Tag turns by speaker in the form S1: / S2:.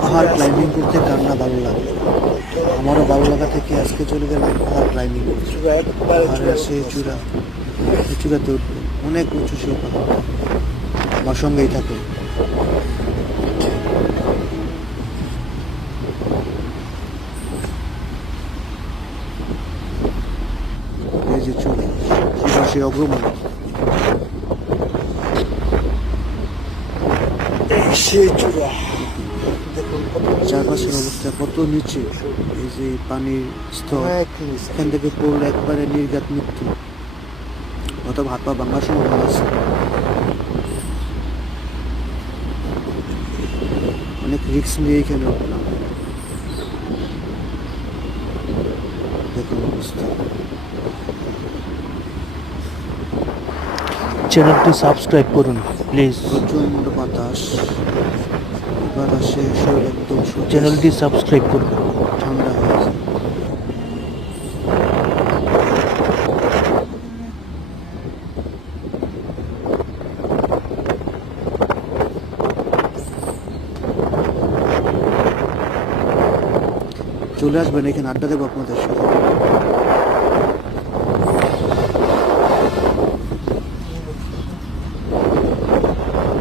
S1: পাহাড় ক্লাইম্বিং করতে কার না ভালো লাগে? আমারও ভালো লাগা থেকে আজকে চলে গেলাম পাহাড় ক্লাইম্বিং করতে। পাহাড়ের সে চূড়া উঠবো অনেক উঁচু সেই পাহাড়। আমার সঙ্গেই থাকে। সে চূড়া। চারপাশের অবস্থা কত নিচে? এই যে পানির স্তর। এখান থেকে পড়লে একবারে নির্ঘাত মৃত্যু। অথবা হাত পা ভাঙার সম্ভাবনা আছে। অনেক রিস্ক নিয়ে এখানে উঠলাম। দেখুন অবস্থা।
S2: চ্যানেলটি সাবস্ক্রাইব করুন প্লিজ।
S1: প্রচণ্ড বাতাস। শরীর একদম
S2: চ্যানেলটি সাবস্ক্রাইব করুন।
S1: ঠান্ডা চলে আসবেন এখানে আড্ডা দেবো আপনাদের সাথে।